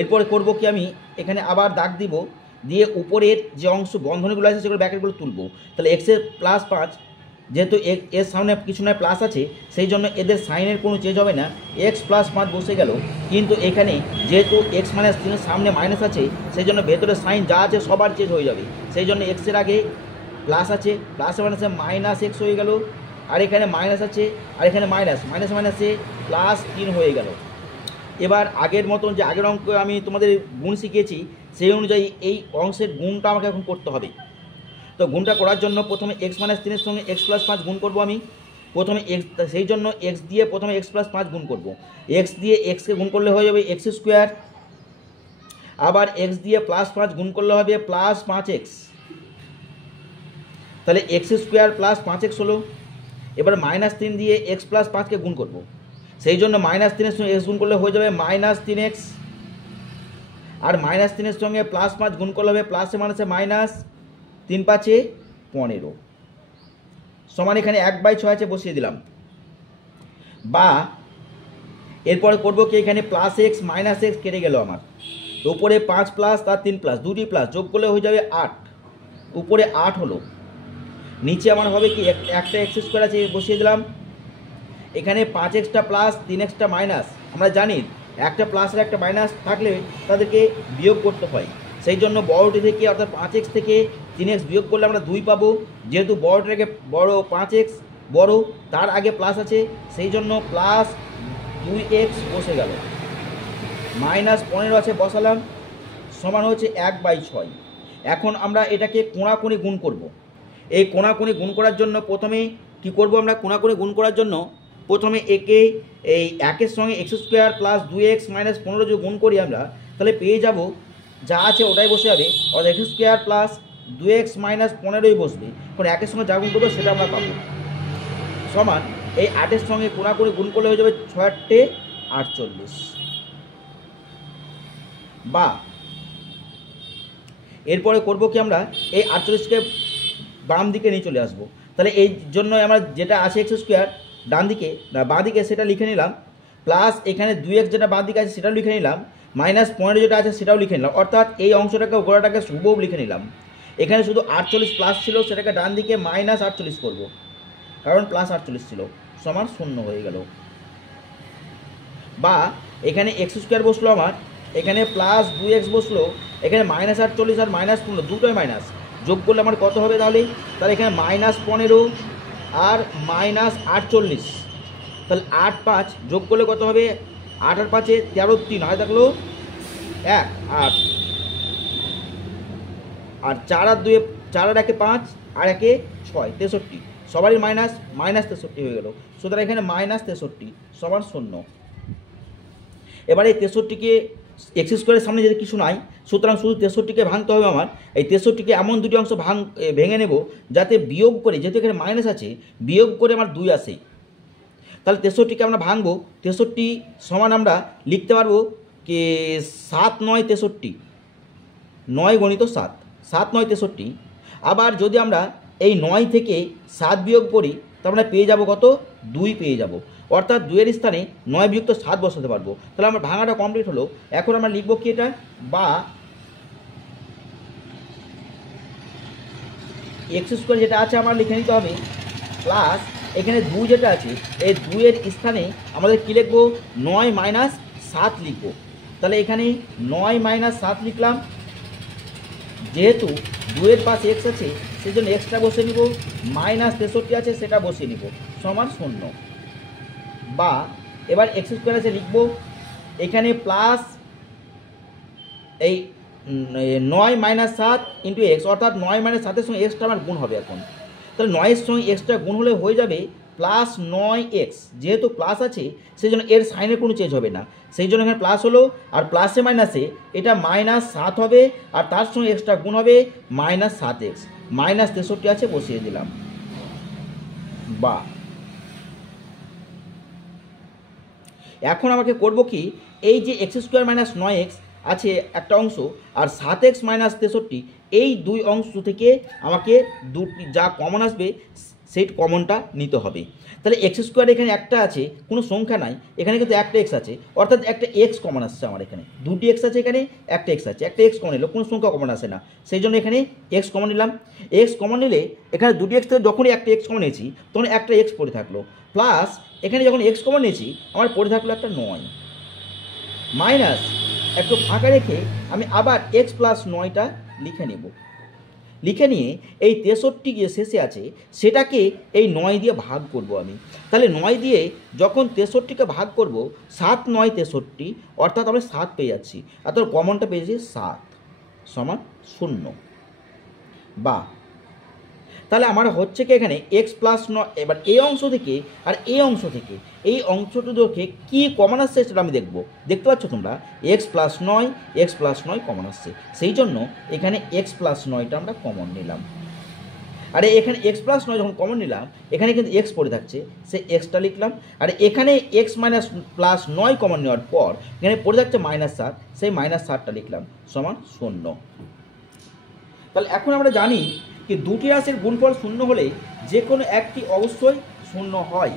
এরপরে করব কি, আমি এখানে আবার দাগ দিব, দিয়ে উপরের যে অংশ বন্ধনীগুলো আছে সেগুলো ব্র্যাকেটগুলো তুলব। তাহলে x+5, যেহেতু এর সামনে কিছু নয় প্লাস আছে, সেই জন্য এদের সাইনের কোনো চেঞ্জ হবে না, x+5 বসে গেল। কিন্তু এখানে যেহেতু x-3-এর সামনে মাইনাস আছে, সেই জন্য ভেতরে সাইন যা আছে সবার চেঞ্জ হয়ে যাবে। সেই জন্য এক্সের আগে প্লাস আছে, প্লাসে মাইনাসে -x হয়ে গেল, আর এখানে মাইনাস আছে, আর এখানে মাইনাসে +3 হয়ে গেল। এবার আগের মতন যে আগের অঙ্ক আমি তোমাদের গুণ শিখিয়েছি, সেই অনুযায়ী এই অংশের গুণটা আমাকে এখন করতে হবে। তো গুণটা করার জন্য প্রথমে x-3-এর সঙ্গে x+5 গুণ করব আমি। প্রথমে সেই জন্য x দিয়ে প্রথমে x+5 গুণ করব। x দিয়ে xকে গুণ করলে হয়ে যাবে x², আবার x দিয়ে +5 গুণ করলে হবে +5x, তাহলে x² + 5x হলো। এবার -3 দিয়ে x+5কে গুণ করব, সেই জন্য -3-এর সঙ্গে x গুণ করলে হয়ে যাবে -3x, আর -3-এর সঙ্গে +5 গুণ করলে হবে প্লাসে মাইনাসে -3×5 = 15 সমান, এখানে 1/6 আছে বসিয়ে দিলাম। বা এরপরে করব কি, এখানে +x -x কেটে গেল আমার, উপরে 5 প্লাস তার 3 প্লাস, দুটি প্লাস যোগ করলে হয়ে যাবে 8, উপরে 8 হলো। নিচে আমার হবে কি, একটা x² আছে বসিয়ে দিলাম। এখানে 5xটা প্লাস 3xটা মাইনাস, আমরা জানি একটা প্লাস আর একটা মাইনাস থাকলে তাদেরকে বিয়োগ করতে হয়। সেই জন্য বড়টি থেকে, অর্থাৎ 5x থেকে 3x বিয়োগ করলে আমরা 2 পাবো। যেহেতু বড়টাকে বড় 5x বড়, তার আগে প্লাস আছে, সেই জন্য +2x বসে গেল। -15 আছে বসালাম, সমান হচ্ছে 1/6। এখন আমরা এটাকে কোণাকুণি গুণ করব। এই কোণাকুণি গুণ করার জন্য প্রথমে কি করব, আমরা কোণাকুণি গুণ করার জন্য প্রথমে একে এই 1-এর সঙ্গে x² + 2x - 15 যদি গুণ করি আমরা, তাহলে পেয়ে যাব যা আছে ওটাই বসে যাবে, অর্থাৎ x² + 2x - 15ই বসবে। এখন 1-এর সঙ্গে যা গুণ করবো সেটা আমরা পাবো, সমান এই 8-এর সঙ্গে কোণাকুণি গুণ করলে হয়ে যাবে 6 × 8 = 48। বা এরপরে করব কি, আমরা এই 48কে বাম দিকে নিয়ে চলে আসবো। তাহলে এই জন্য আমরা যেটা আছে x² ডান দিকে না বাঁ দিকে সেটা লিখে নিলাম, প্লাস এখানে 2x যেটা বাঁ দিকে আছে সেটাও লিখে নিলাম, -15 যেটা আছে সেটাও লিখে নিলাম, অর্থাৎ এই অংশটাকে গোড়াটাকে হুবহু লিখে নিলাম। এখানে শুধু 48 প্লাস ছিল, সেটাকে ডান দিকে -48 করব, কারণ +48 ছিল, সমান 0 হয়ে গেল। বা এখানে x² বসলো আমার, এখানে +2x বসলো, এখানে -48 আর -15 দুটোই মাইনাস, যোগ করলে আমার কত হবে তাহলে এখানে -15 আর -48, তাহলে 8 5 যোগ করলে কত হবে, 8 আর 5 13 3 হয়, থাকলো 1 8, আর 4 আর 2 4 আর 1 5 আর 1 6 63, সবারই -63 হয়ে গেল। সুতরাং এখানে -63 সমান 0। এবারে এই 63কে x² সামনে যদি কিছু নাই, সুতরাং শুধু 63কে ভাঙতে হবে আমার। এই 63কে এমন দুটি অংশ ভেঙে নেব যাতে বিয়োগ করে, যেহেতু এখানে মাইনাস আছে, বিয়োগ করে আমার 2 আসে। তাহলে 63কে আমরা ভাঙবো, 63 সমান আমরা লিখতে পারবো কি 7 9 63, 9 × 7, 7 9 63। আবার যদি আমরা এই 9 থেকে 7 বিয়োগ করি, তার মানে পেয়ে যাব কত, 2 পেয়ে যাব। অর্থাৎ 2-এর স্থানে 9 বিযুক্ত 7 বসাতে পারবো। তাহলে আমার ভাঙাটা কমপ্লিট হলো। এখন আমরা লিখবো কি এটা, বা এক্স স্কোয়ার যেটা আছে আমার লিখে নিতে হবে, প্লাস এখানে 2 যেটা আছে এই 2-এর স্থানে আমাদের কী লিখবো, 9 মাইনাস 7 লিখবো। তাহলে এখানে 9 মাইনাস 7 লিখলাম, যেহেতু 2-এর পাশে এক্স আছে সেই জন্য এক্সটা বসে নিব, মাইনাস 63 আছে সেটা বসিয়ে নিব, সমান 0। বা এবার এক্স স্কোয়ার আছে লিখবো, এখানে প্লাস এই 9 মাইনাস 7 ইন্টু এক্স, অর্থাৎ 9 মাইনাস 7-এর সঙ্গে এক্সটা আমার গুণ হবে এখন। তাহলে 9-এর সঙ্গে এক্সটা গুণ হলে হয়ে যাবে প্লাস 9x, যেহেতু প্লাস আছে সেই জন্য এর সাইনের কোনো চেঞ্জ হবে না, সেই জন্য এখানে প্লাস হলো। আর প্লাসে মাইনাসে এটা মাইনাস 7 হবে, আর তার সঙ্গে এক্সটা গুণ হবে মাইনাস 7x, মাইনাস 63 আছে বসিয়ে দিলাম। বা এখন আমাকে করব কি, এই যে এক্স স্কোয়ার মাইনাস 9x আছে একটা অংশ, আর 7x মাইনাস 63 এই দুই অংশ থেকে আমাকে দুটি যা কমন আসবে সেই কমনটা নিতে হবে। তাহলে এক্স স্কোয়ার এখানে একটা আছে, কোনো সংখ্যা নাই, এখানে কিন্তু একটা এক্স আছে, অর্থাৎ একটা এক্স কমন আসছে আমার। এখানে দুটি এক্স আছে, এখানে একটা এক্স আছে, একটা এক্স কমন এলো, কোনো সংখ্যা কমন আসে না, সেই জন্য এখানে এক্স কমন নিলাম। এক্স কমন নিলে এখানে দুটি এক্স থেকে যখনই একটা এক্স কমন নিয়েছি তখন একটা এক্স পড়ে থাকলো, প্লাস এখানে যখন এক্স কমন নিয়েছি আমার পড়ে থাকলো একটা 9, মাইনাস একটু ফাঁকা রেখে আমি আবার এক্স প্লাস 9টা লিখে নেব। লিখে নিয়ে এই 63 যে শেষে আছে সেটাকে এই 9 দিয়ে ভাগ করব আমি। তাহলে 9 দিয়ে যখন 63কে ভাগ করব, 7 9 63, অর্থাৎ আমরা 7 পেয়ে যাচ্ছি, আর তোর কমনটা পেয়েছি 7 সমান 0। বা তাহলে আমার হচ্ছে কি এখানে এক্স প্লাস 9, এবার এই অংশ থেকে আর এই অংশ থেকে এই অংশটুকে কী কমন আসছে সেটা আমি দেখব। দেখতে পাচ্ছ তোমরা, এক্স প্লাস 9 কমন আসছে, সেই জন্য এখানে এক্স প্লাস 9টা আমরা কমন নিলাম। আর এখানে এক্স প্লাস 9 যখন কমন নিলাম, এখানে কিন্তু এক্স পড়ে থাকছে, সেই এক্সটা লিখলাম। আর এখানে এক্স মাইনাস প্লাস 9 কমন নেওয়ার পর এখানে পড়ে থাকছে মাইনাস 7, সেই মাইনাস 7টা লিখলাম, সমান 0। তাহলে এখন আমরা জানি কি দুটি রাশির গুণফল 0 হলে যে কোনো একটি অবশ্যই 0 হয়।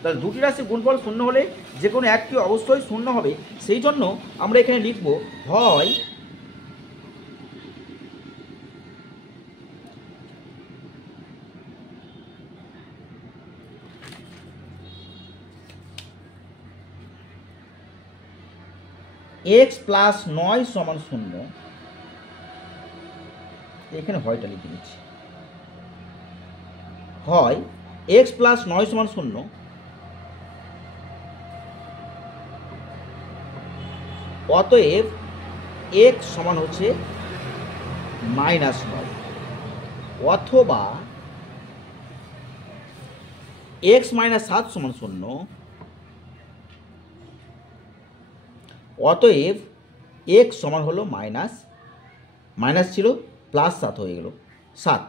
তাহলে দুটি রাশির গুণফল 0 হলে যে কোনো একটি অবশ্যই 0 হবে, সেই জন্য আমরা এখানে লিখব হয় এক্স প্লাস 9 সমান 0, এখানে হয়টা লিখে দিচ্ছি, হয় এক্স প্লাস 9 সমান 0, অতএব এক্স সমান হচ্ছে মাইনাস 9, অথবা এক্স মাইনাস 7 সমান 0, অতএব এক্স সমান হলো মাইনাস ছিল প্লাস 7 হয়ে গেল 7,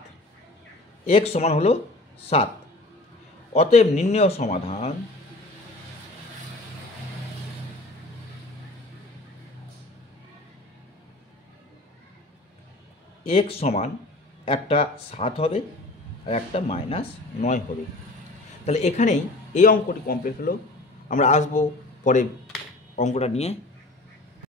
এক্স সমান হলো 7। অতএব নির্ণয় সমাধান এক্স সমান একটা 7 হবে আর একটা -9 হবে। তাহলে এখানেই এই অঙ্কটি কমপ্লিট হলো। আমরা আসবো পরে অঙ্কটা নিয়ে।